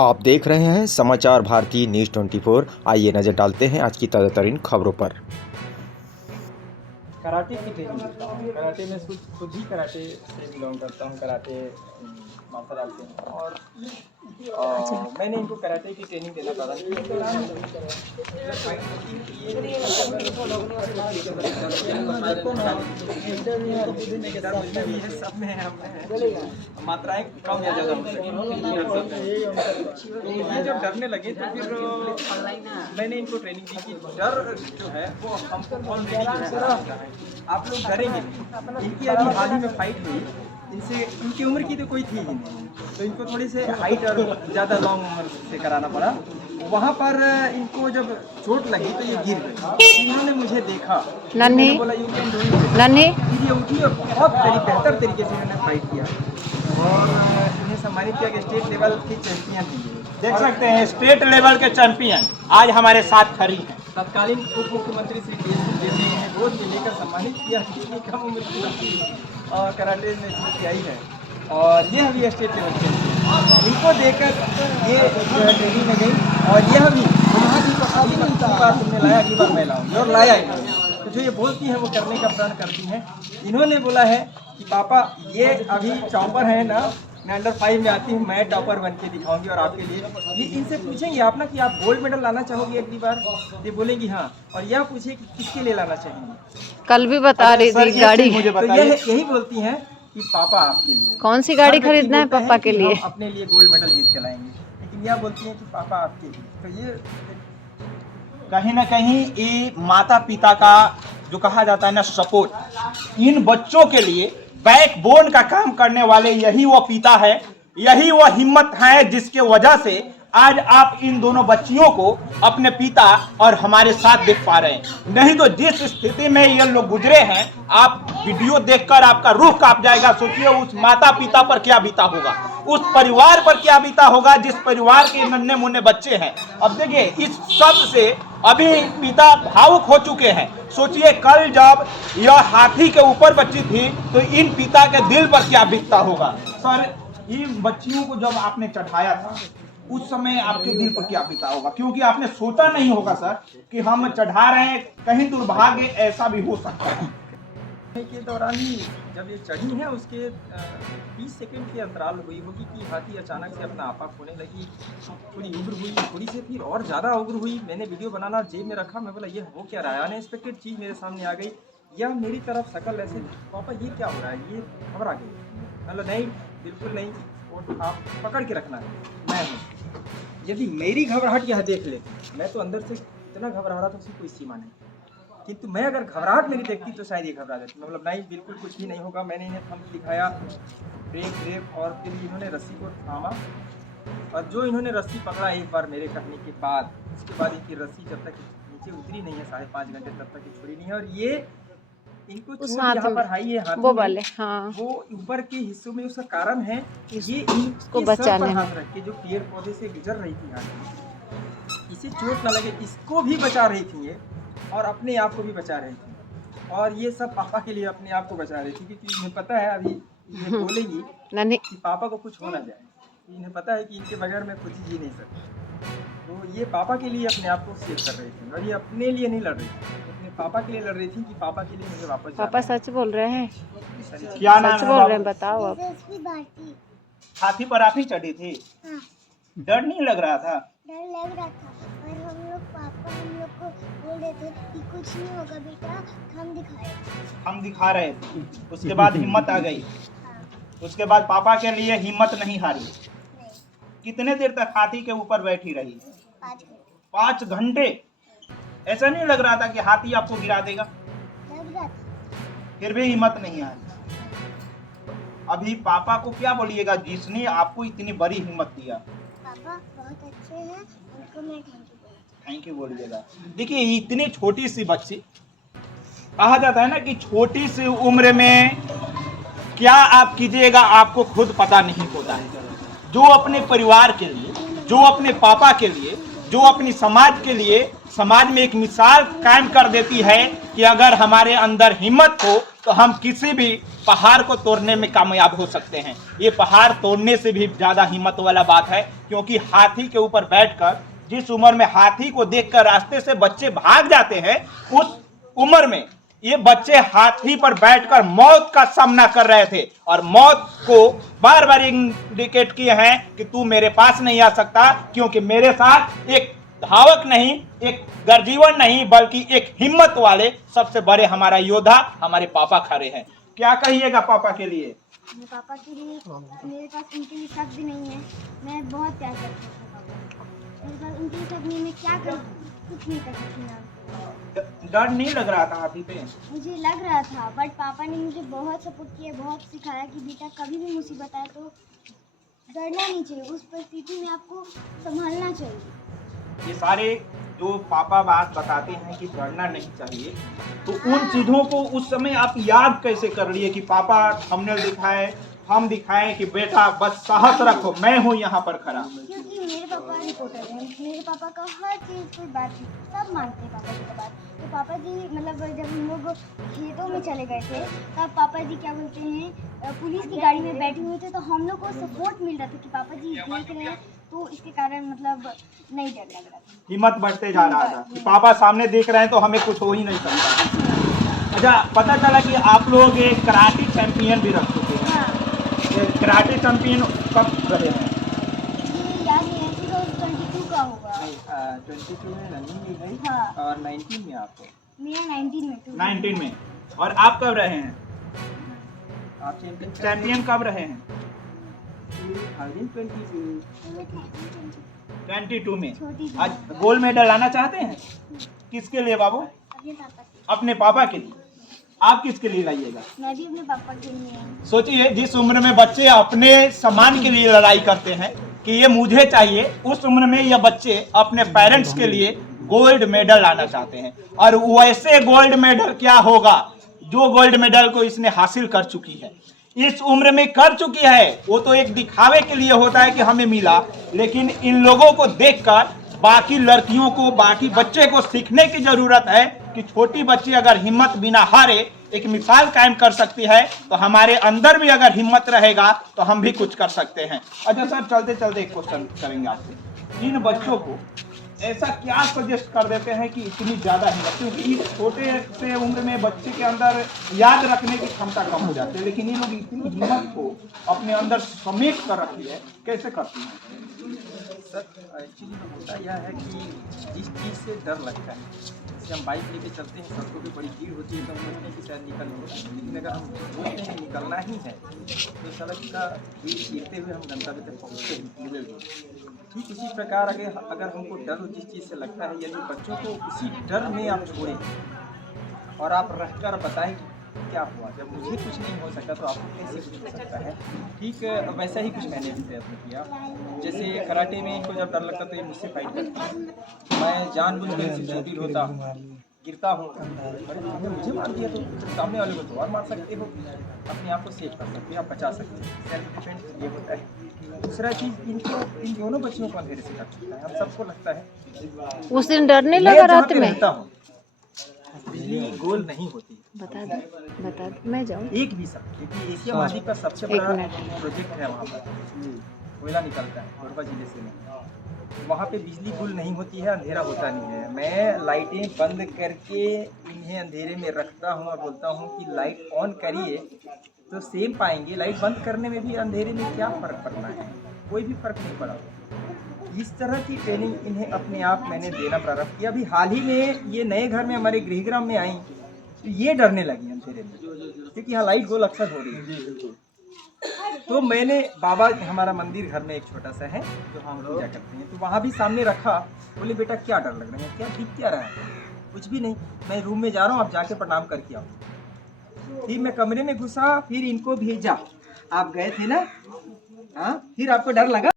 आप देख रहे हैं समाचार भारती न्यूज़ 24। आइए नजर डालते हैं आज की ताज़ा तरीन खबरों पर। कराटे की ट्रेनिंग करता हूँ। कराटे में खुद ही कराटे से बिलोंग करता हूँ। कराटे मार्शल आर्ट से और मैंने इनको कराटे की ट्रेनिंग देना प्रारंभ किया। इस दौरान जब फाइट होती है तो ये सब में हमने मात्राएं कम या ज़्यादा हो सके तो ये जब डरने लगे तो फिर मैंने इनको ट्रेनिंग दी कि डर जो है वो हमको ऑलरेडी जो है आप लोग डरेंगे। इनकी अभी हाल ही में फाइट हुई, इनसे इनकी उम्र की तो कोई थी ही नहीं, तो इनको थोड़ी से हाइट और ज़्यादा लॉन्ग उम्र से कराना पड़ा। वहाँ पर इनको जब चोट लगी तो ये गिर गए। इन्होंने मुझे देखा, मैंने बोला यू कैन डू इट, फिर ये उठी और बहुत बेहतर तरीके से इन्होंने फाइट किया और इन्हें सम्मानित किया कि स्टेट लेवल के चैंपियन हैं। देख सकते हैं स्टेट लेवल के चैंपियन आज हमारे साथ खड़ी हैं। तत्कालीन उप मुख्यमंत्री श्री DS ने गोद में लेकर सम्मानित किया कि कम उम्र की लड़की और कराटे में जीत के आई है और यह भी स्टेट लेवल के इनको देकर ये जो है ट्रेनिंग में गई और यह भी बार तुमने लाया, अगली बार मैं लाऊंगी और लाया इन्होंने। तो जो ये बोलती हैं वो करने का प्रण करती हैं। इन्होंने बोला है कि पापा ये अभी टॉपर है ना, मैं अंडर 5 में आती हूँ, मैं टॉपर बन के दिखाऊंगी और आपके लिए ये इनसे पूछेंगे आप ना कि आप गोल्ड मेडल लाना चाहोगे अगली बार, ये बोलेंगी हाँ, और यह पूछे कि किसके लिए लाना चाहेंगे। कल भी बता रही थी गाड़ी, मुझे तो यही बोलती हैं कि पापा आपके लिए कौन सी गाड़ी खरीदना है पापा के लिए, अपने लिए गोल्ड मेडल जीत के लाएंगे, लेकिन यह बोलती हैं कि पापा आपके लिए। तो ये कहीं ना कहीं ये माता पिता का जो कहा जाता है ना सपोर्ट, इन बच्चों के लिए बैकबोन का काम करने वाले यही वो पिता है, यही वो हिम्मत है जिसके वजह से आज आप इन दोनों बच्चियों को अपने पिता और हमारे साथ देख पा रहे हैं। नहीं तो जिस स्थिति में ये लोग गुजरे हैं, आप वीडियो देखकर आपका रूह कांप जाएगा। सोचिए उस माता पिता पर क्या बीता होगा, उस परिवार पर क्या बीता होगा जिस परिवार के नन्हे मुन्ने बच्चे हैं। अब देखिए इस सब से अभी पिता भावुक हो चुके हैं। सोचिए कल जब यह हाथी के ऊपर बच्ची थी तो इन पिता के दिल पर क्या बीतता होगा। सर, इन बच्चियों को जब आपने चढ़ाया था उस समय आपके दिल पर क्या बीता होगा, क्योंकि आपने सोचा नहीं होगा सर कि हम चढ़ा रहे हैं, कहीं दुर्भाग्य ऐसा भी हो सकता है। के दौरान ही जब ये चढ़ी है उसके 20 सेकंड के अंतराल हुई होगी कि हाथी अचानक से अपना आपा खोने लगी, थोड़ी उग्र हुई, थोड़ी से फिर और ज़्यादा उग्र हुई। मैंने वीडियो बनाना जेब में रखा, मैं बोला ये हो क्या रहा है, अनएक्सपेक्टेड चीज़ मेरे सामने आ गई। या मेरी तरफ शक्ल ऐसे, पापा ये क्या हो रहा है, ये घबरा गई। मतलब नहीं, बिल्कुल नहीं, वो आप पकड़ के रखना है, मैं हूँ। यदि मेरी घबराहट यह देख ले, मैं तो अंदर से इतना घबरा रहा था उसकी कोई सीमा नहीं, किंतु मैं अगर घबराहट मेरी देखती तो शायद ये घबरा जाती। मतलब नहीं, बिल्कुल कुछ भी नहीं होगा। मैंने इन्हें थंब दिखाया, ब्रेक और फिर इन्होंने रस्सी को थामा और जो इन्होंने रस्सी पकड़ा एक बार मेरे कहने के बाद, उसके बाद इनकी रस्सी जब तक नीचे उतरी नहीं है 5.5 घंटे तब तक छोड़ी नहीं है। और ये इनको यहाँ पर हाई है वो वाले, हाँ, वो ऊपर के हिस्सों में, उसका कारण है ये इसको बचाने में हाथ रख के जो पेड़ पौधे से गुजर रही थी हाथी, इसे चोट न लगे इसको भी बचा रही थी ये और अपने आप को भी बचा रही थी। और ये सब पापा के लिए अपने आप को बचा रही थी, क्योंकि इन्हें पता है अभी ये बोलेंगी कि पापा को कुछ हो ना जाए, इन्हें पता है कि इनके बगैर मैं खुद ही जी नहीं सकती। तो ये पापा के लिए अपने आप को सेव कर रही थी और ये अपने लिए नहीं लड़ रही थी, अपने पापा के लिए लड़ रही थी कि पापा के लिए मुझे वापस पापा सच बोल रहे हैं, क्या नाम सच बोल रहे हैं, बताओ अब। हाथी पर आप ही चढ़ी थी? हाँ। डर नहीं लग रहा था? डर लग रहा था और पापा हम लोग को बोल रहे थे कि कुछ नहीं होगा बेटा, हम दिखा रहे थे। उसके बाद हिम्मत आ गई। हाँ। उसके बाद पापा के लिए हिम्मत नहीं हारी। नहीं। कितने देर तक हाथी के ऊपर बैठी रही? 5 घंटे। 5 घंटे। ऐसा नहीं लग रहा था कि हाथी आपको गिरा देगा? लग रहा था। फिर भी हिम्मत नहीं हारी। अभी पापा को क्या बोलिएगा जिसने आपको इतनी बड़ी हिम्मत दिया? पापा बहुत अच्छे हैं, उनको मैं थैंक यू बोलिएगा। देखिए इतनी छोटी सी बच्ची, कहा जाता है ना कि छोटी सी उम्र में क्या आप कीजिएगा आपको खुद पता नहीं होता है। जो अपने परिवार के लिए, जो अपने पापा के लिए, जो अपनी समाज के लिए समाज में एक मिसाल कायम कर देती है कि अगर हमारे अंदर हिम्मत हो तो हम किसी भी पहाड़ को तोड़ने में कामयाब हो सकते हैं। ये पहाड़ तोड़ने से भी ज़्यादा हिम्मत वाला बात है, क्योंकि हाथी के ऊपर बैठकर, जिस उम्र में हाथी को देखकर रास्ते से बच्चे भाग जाते हैं, उस उम्र में ये बच्चे हाथी पर बैठकर मौत का सामना कर रहे थे और मौत को बार बार इंडिकेट किए हैं कि तू मेरे पास नहीं आ सकता, क्योंकि मेरे साथ एक धावक नहीं, एक गर्जीवन नहीं, बल्कि एक हिम्मत वाले सबसे बड़े हमारा योद्धा हमारे पापा खड़े हैं। क्या कहिएगा पापा के लिए? मेरे पापा के लिए मेरे पास उनके लिए शब्द नहीं है। मैं बहुत प्यार करती हूँ पापा को। मेरे पास उनके लिए शब्द नहीं, मैं क्या करूँ, कुछ नहीं कर सकती मैं। डर नहीं लग रहा था अभी पे? मुझे लग रहा था, बट पापा ने मुझे बहुत सपोर्ट किया, बहुत सिखाया कि बेटा कभी भी मुसीबत आए तो डरना नहीं चाहिए, उस परिस्थिति में आपको संभालना चाहिए। ये सारे जो पापा बात बताते हैं कि डरना नहीं चाहिए, तो उन चीज़ों को उस समय आप याद कैसे कर लिए कि पापा हमने दिखाए, हम दिखाएं कि बेटा बस साहस रखो, मैं हूँ यहाँ पर खड़ा? क्योंकि मेरे पापा रिपोर्टर हैं, मेरे पापा का हर चीज़ कोई बात सब मानते हैं पापा जी का बात। तो पापा जी मतलब जब हम लोग खेतों में चले गए थे तब पापा जी क्या बोलते हैं, पुलिस की गाड़ी में बैठे हुए थे, तो हम लोग को सपोर्ट मिल रहा था कि पापा जी देख रहे हैं, तो इसके कारण मतलब नहीं डर लग रहा था, हिम्मत बढ़ते जा रहा था कि पापा सामने देख रहे हैं तो हमें कुछ हो ही नहीं सकता। अच्छा, पता चला कि आप लोग एक कराटे चैंपियन भी रख चुके हैं। ये कराटे चैंपियन कब रहे हैं? ये याद नहीं है, 2022 का होगा। 22 में रनिंग में गई हाँ। और 19 में आपको। मेरा 19 में 19 में। और आप कब रहे हैं आप चैंपियन? कब रहे हैं? 22 में। छोटी सी। आज गोल्ड मेडल लाना चाहते हैं? किसके लिए बाबू? अपने पापा से। अपने पापा के लिए। आप किसके लिए लाइएगा? मैं भी अपने पापा के लिए। सोचिए, जिस उम्र में बच्चे अपने सम्मान के लिए लड़ाई करते हैं कि ये मुझे चाहिए, उस उम्र में ये बच्चे अपने पेरेंट्स के लिए गोल्ड मेडल लाना चाहते हैं। और वैसे गोल्ड मेडल क्या होगा जो गोल्ड मेडल को इसने हासिल कर चुकी है, इस उम्र में कर चुकी है। वो तो एक दिखावे के लिए होता है कि हमें मिला, लेकिन इन लोगों को देखकर बाकी लड़कियों को, बाकी बच्चे को सीखने की जरूरत है कि छोटी बच्ची अगर हिम्मत बिना हारे एक मिसाल कायम कर सकती है, तो हमारे अंदर भी अगर हिम्मत रहेगा तो हम भी कुछ कर सकते हैं। अच्छा सर, चलते चलते एक क्वेश्चन करेंगे आपसे। इन बच्चों को ऐसा क्या सजेस्ट कर देते हैं कि इतनी ज़्यादा हिम्मत, क्योंकि इस छोटे से उम्र में बच्चे के अंदर याद रखने की क्षमता कम हो जाती है, लेकिन ये लोग इतनी हिम्मत को अपने अंदर समेट कर रखी है, कैसे करती हैं? सर एक्चुअली होता यह है कि जिस चीज़ से डर लगता है, जैसे हम बाइक लेके चलते हैं, सड़कों पे बड़ी भीड़ होती है तो हम सोचते हैं कि शायद निकल लो, लेकिन अगर हम सोचते हैं कि निकलना ही है तो सड़क का भीड़ चीरते हुए हम गंतव्य तक पहुँचते हैं। ठीक इसी प्रकार अगर हमको डर जिस चीज़ से लगता है, यदि बच्चों को उसी डर में आप छोड़ें और आप रहकर बताएं कि क्या हुआ, जब मुझे कुछ नहीं हो सका तो आपको कैसे कुछ हो सकता है। ठीक वैसा ही कुछ मैंने भी प्रयत्न किया। जैसे कराटे में इनको जब डर लगता तो ये मुझसे फाइट करती है, मैं जानबूझकर इनसे चोटिल होता हूँ, गिरता हूँ, अरे तुमने मुझे मार दिया तो सामने वाले को तो और मार सकते हो, अपने आप को सेव कर सकते हो, आप बचा सकते हो। सेल्फ डिफेंस ये होता है। दूसरा चीज़, इन दोनों बच्चियों को अंधेरे से डर सकता है। हम सबको लगता है उस दिन डरने लगा रात में। रहता हूँ, बिजली गोल नहीं होती। बता दो मैं जाऊँ। एक भी सब, क्योंकि एशिया महाद्वीप का सबसे बड़ा प्रोजेक्ट है, वहाँ पर कोयला निकलता है कोरबा जिले से। वहाँ पे बिजली गुल नहीं होती है, अंधेरा होता नहीं है। मैं लाइटें बंद करके इन्हें अंधेरे में रखता हूँ और बोलता हूँ कि लाइट ऑन करिए, तो सेम पाएंगे। लाइट बंद करने में भी अंधेरे में क्या फ़र्क पड़ना है, कोई भी फ़र्क नहीं पड़ा। इस तरह की ट्रेनिंग इन्हें अपने आप मैंने देना प्रारंभ किया। अभी हाल ही में ये नए घर में हमारे गृहग्राम में आई तो ये डरने लगी अंधेरे में, क्योंकि यहाँ लाइट गोल अक्सर हो रही है। तो मैंने बाबा, हमारा मंदिर घर में एक छोटा सा है जो हम पूजा करते हैं, तो वहाँ भी सामने रखा। बोले बेटा क्या डर लग रहा है, क्या दिख क्या रहा है? कुछ भी नहीं, मैं रूम में जा रहा हूँ, आप जाके प्रणाम करके आओ। फिर मैं कमरे में घुसा, फिर इनको भेजा, आप गए थे ना, हाँ, फिर आपको डर लगा?